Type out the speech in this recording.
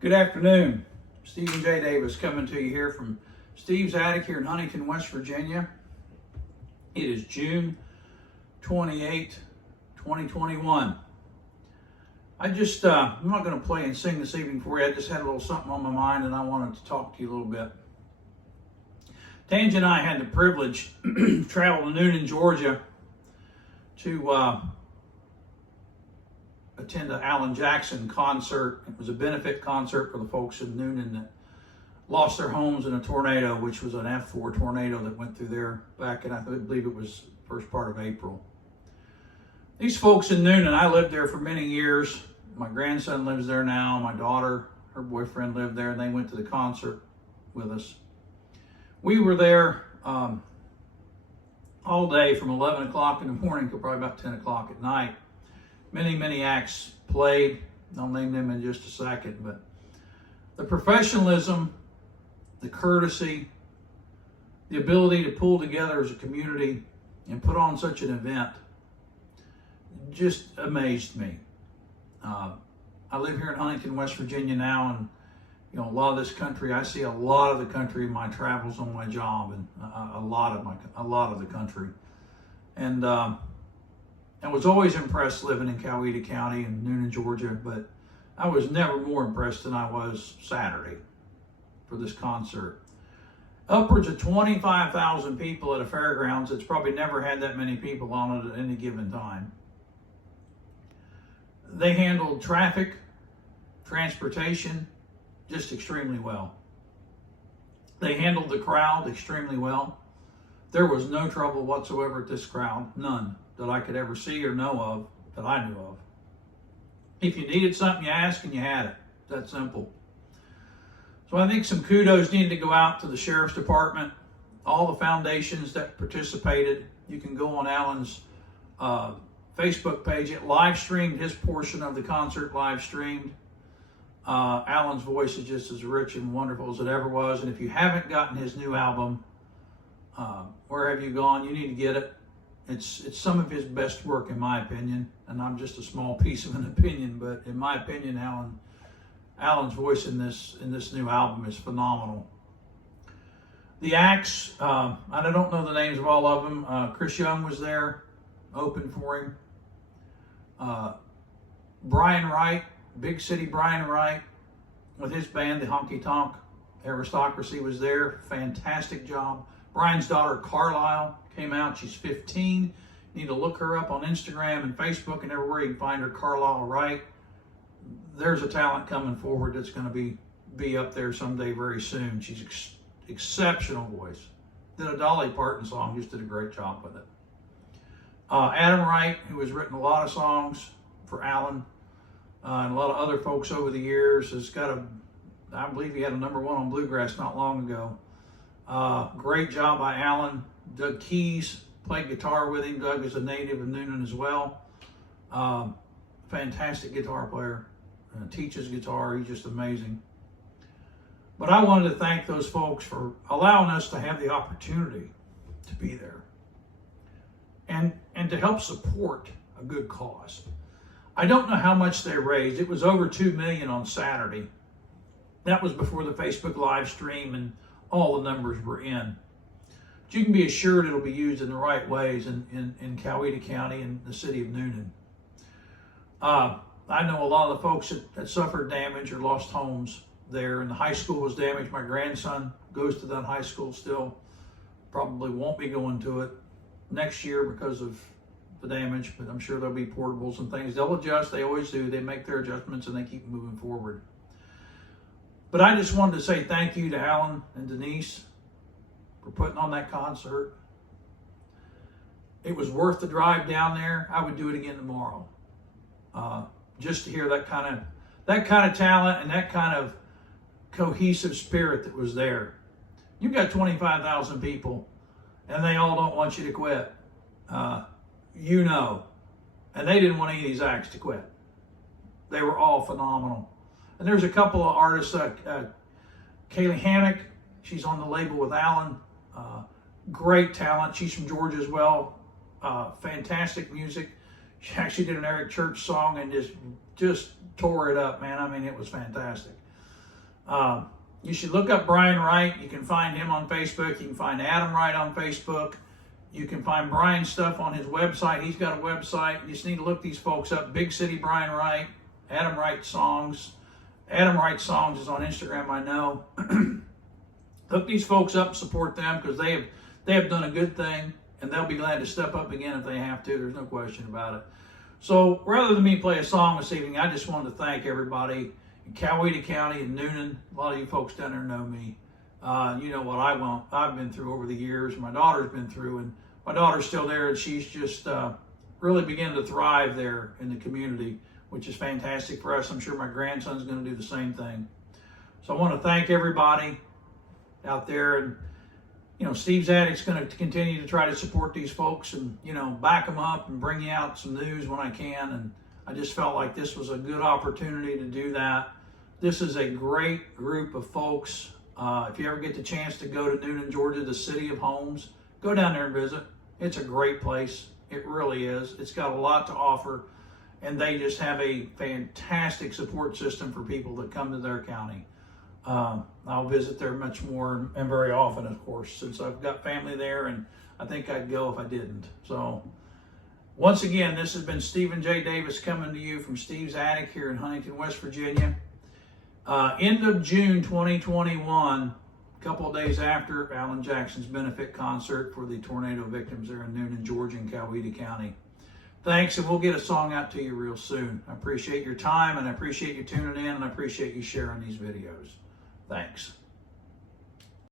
Good afternoon. Stephen J. Davis coming to you here from Steve's Attic here in Huntington, West Virginia. It is June 28, 2021. I'm not going to play and sing this evening for you. I just had a little something on my mind and I wanted to talk to you a little bit. Tangi and I had the privilege to travel to Newnan, Georgia to attend an Alan Jackson concert. It was a benefit concert for the folks in Newnan that lost their homes in a tornado, which was an F4 tornado that went through there back in, I believe it was first part of April. These folks in Newnan, I lived there for many years. My grandson lives there now. My daughter, her boyfriend lived there, and they went to the concert with us. We were there all day from 11 o'clock in the morning till probably about 10 o'clock at night. Many acts played. I'll name them in just a second, but the professionalism, the courtesy, the ability to pull together as a community and put on such an event just amazed me. I live here in Huntington, West Virginia now, and a lot of this country, I see a lot of the country in my travels on my job, and a lot of the country. And I was always impressed living in Coweta County in Newnan, Georgia, but I was never more impressed than I was Saturday for this concert. Upwards of 25,000 people at a fairgrounds. It's probably never had that many people on it at any given time. They handled traffic, transportation, just extremely well. They handled the crowd extremely well. There was no trouble whatsoever at this crowd, none that I could ever see or know of, that I knew of. If you needed something, you asked and you had it. That simple. So I think some kudos needed to go out to the Sheriff's Department, all the foundations that participated. You can go on Alan's Facebook page. It live streamed his portion of the concert, live streamed. Alan's voice is just as rich and wonderful as it ever was. And if you haven't gotten his new album, Where Have You Gone? You need to get it. It's some of his best work in my opinion, and I'm just a small piece of an opinion, but in my opinion, Alan's voice in this new album is phenomenal. The acts, I don't know the names of all of them. Chris Young was there, opened for him. Brian Wright, Big City Brian Wright, with his band, the Honky Tonk Aristocracy, was there. Fantastic job. Brian's daughter, Carlisle, came out. She's 15. You need to look her up on Instagram and Facebook and everywhere. You can find her, Carlisle Wright. There's a talent coming forward that's going to be up there someday very soon. She's exceptional voice. Did a Dolly Parton song, just did a great job with it. Adam Wright, who has written a lot of songs for Alan and a lot of other folks over the years, has got I believe he had a #1 on Bluegrass not long ago. Great job by Alan. Doug Keys played guitar with him. Doug is a native of Newnan as well. Fantastic guitar player. Teaches guitar. He's just amazing. But I wanted to thank those folks for allowing us to have the opportunity to be there and to help support a good cause. I don't know how much they raised. It was over $2 million on Saturday. That was before the Facebook live stream and all the numbers were in. But you can be assured it'll be used in the right ways in Coweta County and the city of Newnan. I know a lot of the folks that suffered damage or lost homes there, and the high school was damaged. My grandson goes to that high school still. Probably won't be going to it next year because of the damage, but I'm sure there'll be portables and things. They'll adjust. They always do. They make their adjustments and they keep moving forward. But I just wanted to say thank you to Alan and Denise for putting on that concert. It was worth the drive down there. I would do it again tomorrow. Just to hear that kind of talent and that kind of cohesive spirit that was there. You've got 25,000 people, and they all don't want you to quit. And they didn't want any of these acts to quit. They were all phenomenal. And there's a couple of artists, Kaylee Hammock, she's on the label with Alan. Great talent. She's from Georgia as well. Fantastic music. She actually did an Eric Church song and just tore it up, man. I mean, it was fantastic. You should look up Brian Wright. You can find him on Facebook. You can find Adam Wright on Facebook. You can find Brian's stuff on his website. He's got a website. You just need to look these folks up. Big City Brian Wright, Adam Wright Songs. Adam Wright Songs is on Instagram, I know. Look these folks up, support them, because they have done a good thing, and they'll be glad to step up again if they have to. There's no question about it. So rather than me play a song this evening, I just wanted to thank everybody in Coweta County and Newnan. A lot of you folks down there know me. You know what I've been through over the years. My daughter's been through, and my daughter's still there, and she's just really beginning to thrive there in the community, which is fantastic for us. I'm sure my grandson's going to do the same thing. So I want to thank everybody out there, and you know, Steve's Attic's going to continue to try to support these folks and, you know, back them up and bring you out some news when I can. And I just felt like this was a good opportunity to do that. This is a great group of folks. If you ever get the chance to go to Newnan, Georgia, the city of homes, go down there and visit. It's a great place. It really is. It's got a lot to offer, and they just have a fantastic support system for people that come to their county. I'll visit there much more and very often, of course, since I've got family there, and I think I'd go if I didn't. So once again, this has been Stephen J. Davis coming to you from Steve's Attic here in Huntington, West Virginia. End of June 2021, a couple of days after Alan Jackson's benefit concert for the tornado victims there in Newnan, Georgia, and Coweta County. Thanks, and we'll get a song out to you real soon. I appreciate your time, and I appreciate you tuning in, and I appreciate you sharing these videos. Thanks.